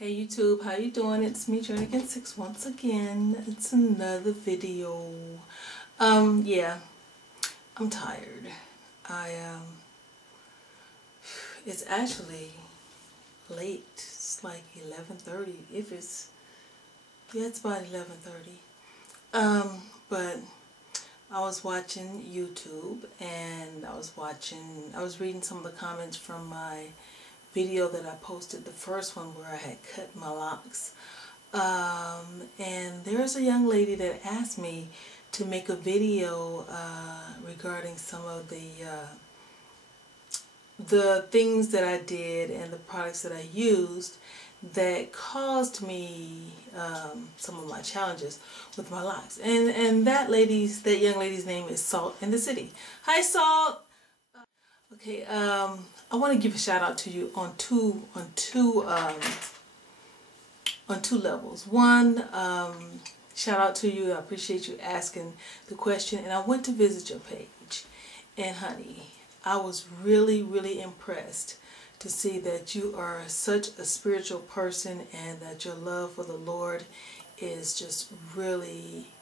Hey YouTube, how you doing? It's me, Journey6 once again. It's another video. Yeah, I'm tired. It's actually late. It's like 11:30. It's about 11:30. But I was watching YouTube and I was reading some of the comments from my video that I posted, the first one where I had cut my locks. And there's a young lady that asked me to make a video regarding some of the things that I did and the products that I used that caused me some of my challenges with my locks. And that young lady's name is Salt in the City. Hi, Salt. Okay, I want to give a shout out to you on two levels. One, shout out to you. I appreciate you asking the question, and I went to visit your page, and honey, I was really impressed to see that you are such a spiritual person and that your love for the Lord is just really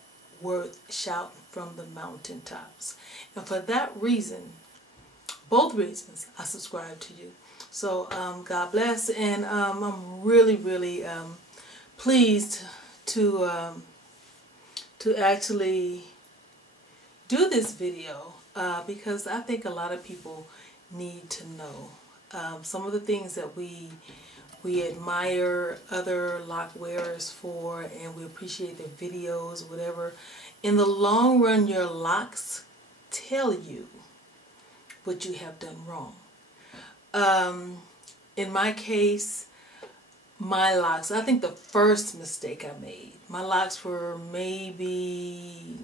worth shouting from the mountaintops. And for that reason, both reasons, I subscribe to you. So God bless, and I'm really pleased to actually do this video because I think a lot of people need to know some of the things that we admire other lock wearers for, and we appreciate their videos, whatever. In the long run, your locks tell you what you have done wrong. In my case, my locks, I think the first mistake I made, my locks were maybe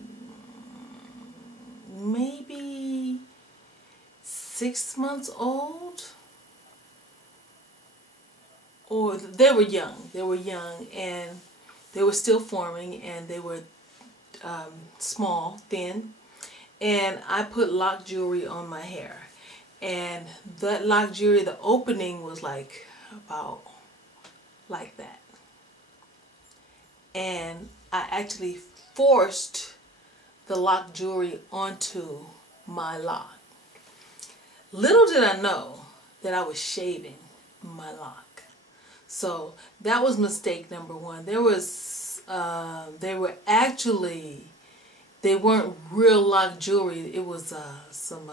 6 months old, or they were young and they were still forming, and they were small, thin. And I put lock jewelry on my hair, and that lock jewelry, the opening was like about like that, and I actually forced the lock jewelry onto my lock. Little did I know that I was shaving my lock. So that was mistake number one. They weren't real lock jewelry. It was some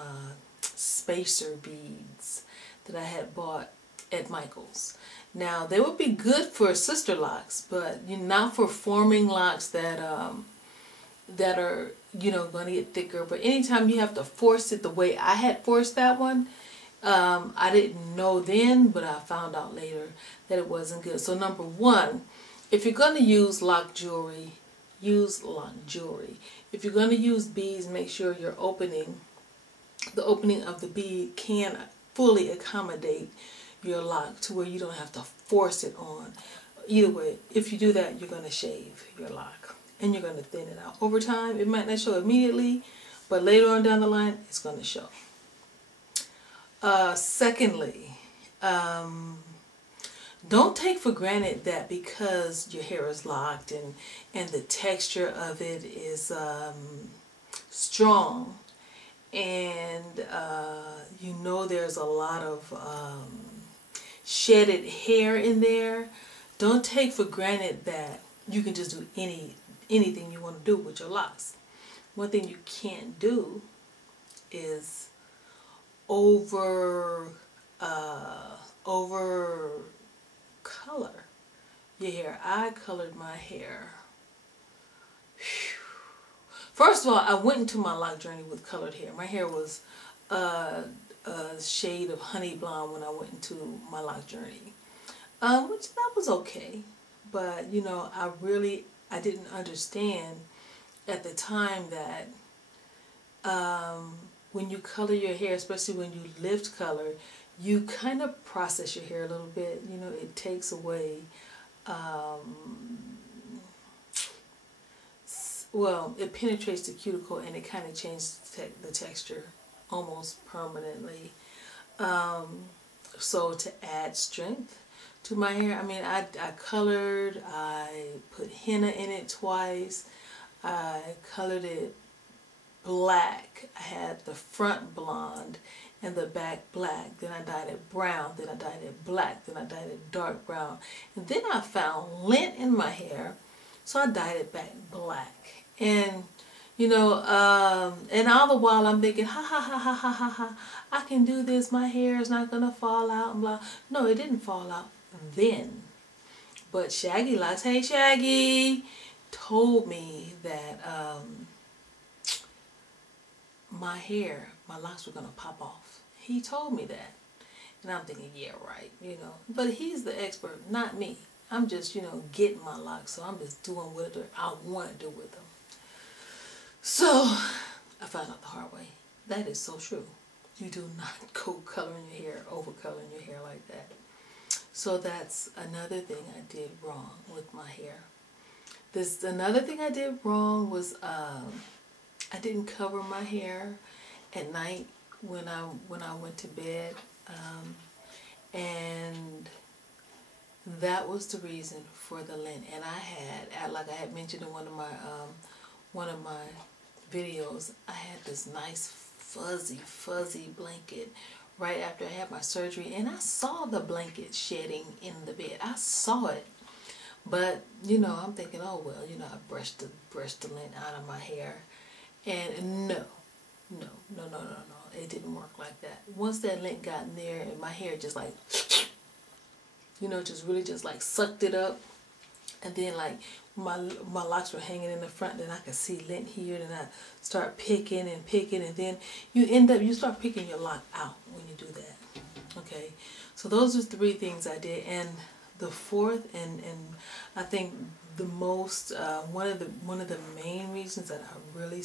spacer beads that I had bought at Michael's. Now, they would be good for sister locks, but not for forming locks that are going to get thicker. But anytime you have to force it the way I had forced that one, I didn't know then, but I found out later that it wasn't good. So number one, if you're going to use lock jewelry, use lock jewelry. If you're going to use beads, make sure the opening of the bead can fully accommodate your lock to where you don't have to force it on. Either way, if you do that, you're going to shave your lock and you're going to thin it out. Over time, it might not show immediately, but later on down the line, it's going to show. Secondly, don't take for granted that because your hair is locked and the texture of it is strong, and there's a lot of shedded hair in there. Don't take for granted that you can just do anything you want to do with your locks. One thing you can't do is over color your hair. I colored my hair. First of all, I went into my lock journey with colored hair. My hair was a shade of honey blonde when I went into my lock journey, which that was okay. But I didn't understand at the time that when you color your hair, especially when you lift color, you kind of process your hair a little bit. It takes away, it penetrates the cuticle and it kind of changes the texture almost permanently. So to add strength, to my hair. I mean, I colored, I put henna in it twice, I colored it black. I had the front blonde and the back black. Then I dyed it brown. Then I dyed it black. Then I dyed it dark brown. And then I found lint in my hair, so I dyed it back black. And you know, and all the while I'm thinking, ha ha ha ha ha ha ha, I can do this. My hair is not gonna fall out and blah. No, it didn't fall out then. But Shaggy Locks, hey Shaggy, told me that my hair, my locks were gonna pop off. He told me that. And I'm thinking, yeah, right, you know. But he's the expert, not me. I'm just, you know, getting my locks, so I'm just doing whatever I want to do with them. So, I found out the hard way. That is so true. You do not go coloring your hair, over coloring your hair like that. So that's another thing I did wrong with my hair. Another thing I did wrong was I didn't cover my hair at night when I went to bed, and that was the reason for the lint. And I had, like I had mentioned in one of my videos, I had this nice fuzzy blanket right after I had my surgery, and I saw the blanket shedding in the bed. I saw it. But, you know, I'm thinking, oh, well, you know, I brushed the lint out of my hair. And no, it didn't work like that. Once that lint got in there, and my hair just like, you know, just really just like sucked it up. And then like my locks were hanging in the front, then I could see lint here, and I start picking, and then you start picking your lock out when you do that. Okay, so those are 3 things I did. And the fourth, and I think the most one of the main reasons that I really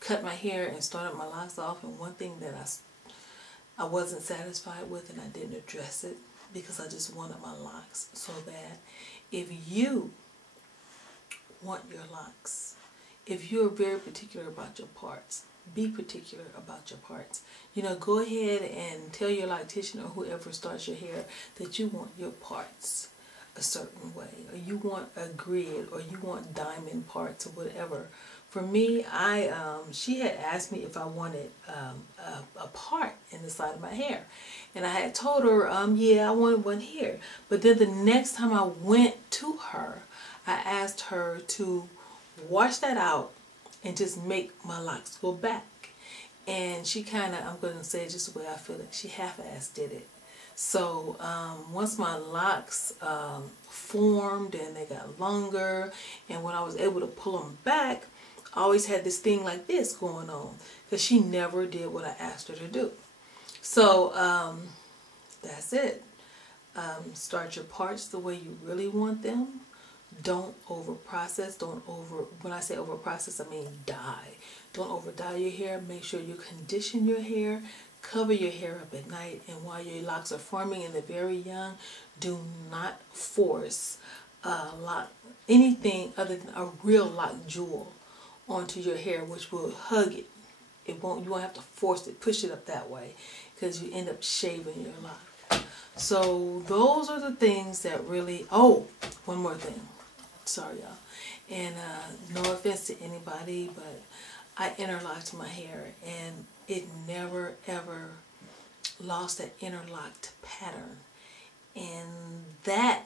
cut my hair and started my locks off, and one thing that I wasn't satisfied with, and I didn't address it because I just wanted my locks so bad. If you want your locks, if you're very particular about your parts, be particular about your parts. You know, go ahead and tell your loctician or whoever starts your hair that you want your parts a certain way, or you want a grid, or you want diamond parts, or whatever. For me, she had asked me if I wanted a part in the side of my hair, and I had told her, yeah, I wanted one here. But then the next time I went to her, I asked her to wash that out and just make my locks go back. And she kind of, I'm going to say it just the way I feel it, she half-assed did it. So once my locks formed and they got longer, and when I was able to pull them back, I always had this thing like this going on, because she never did what I asked her to do. So that's it. Start your parts the way you really want them. Don't over process. When I say over process, I mean dye. Don't over dye your hair. Make sure you condition your hair. Cover your hair up at night, and while your locks are forming and they're very young, do not force anything other than a real lock jewel onto your hair, which will hug it. You won't have to force it, push it up that way, because you end up shaving your lock. So those are the things that really, oh, one more thing. Sorry, y'all. And no offense to anybody, but I interlocked my hair, and it never ever lost that interlocked pattern. And that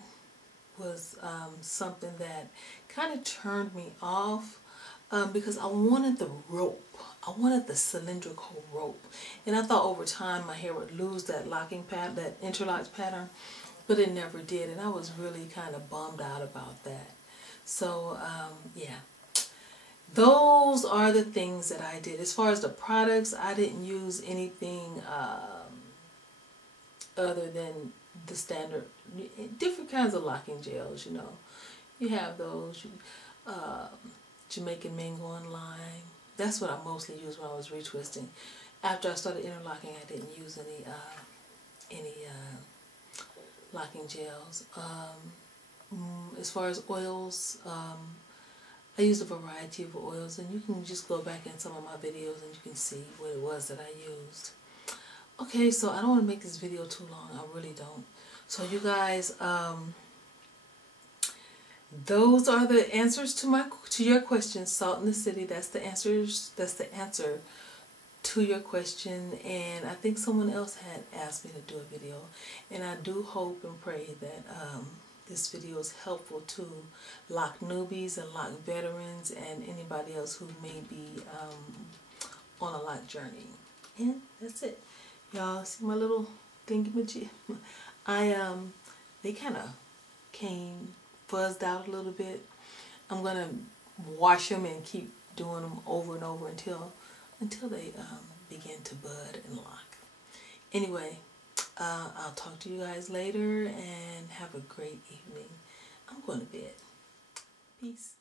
was something that kind of turned me off, because I wanted the rope. I wanted the cylindrical rope. And I thought over time my hair would lose that locking pattern, that interlocked pattern, but it never did. And I was really kind of bummed out about that. So, yeah. Those are the things that I did. As far as the products, I didn't use anything other than the standard, different kinds of locking gels, you know. You have those, Jamaican mango and lime. That's what I mostly used when I was retwisting. After I started interlocking, I didn't use any locking gels. As far as oils, I used a variety of oils, and you can just go back in some of my videos and you can see what it was that I used. Okay, so I don't want to make this video too long. I really don't. So you guys, those are the answers to your question. Salt in the City. That's the answers. That's the answer to your question. And I think someone else had asked me to do a video, and I do hope and pray that this video is helpful to Loc newbies and Loc veterans and anybody else who may be on a Loc journey. And that's it. Y'all see my little thingamajig? They kind of came fuzzed out a little bit. I'm gonna wash them and keep doing them over and over until they begin to bud and lock. Anyway, I'll talk to you guys later and have a great evening. I'm going to bed. Peace.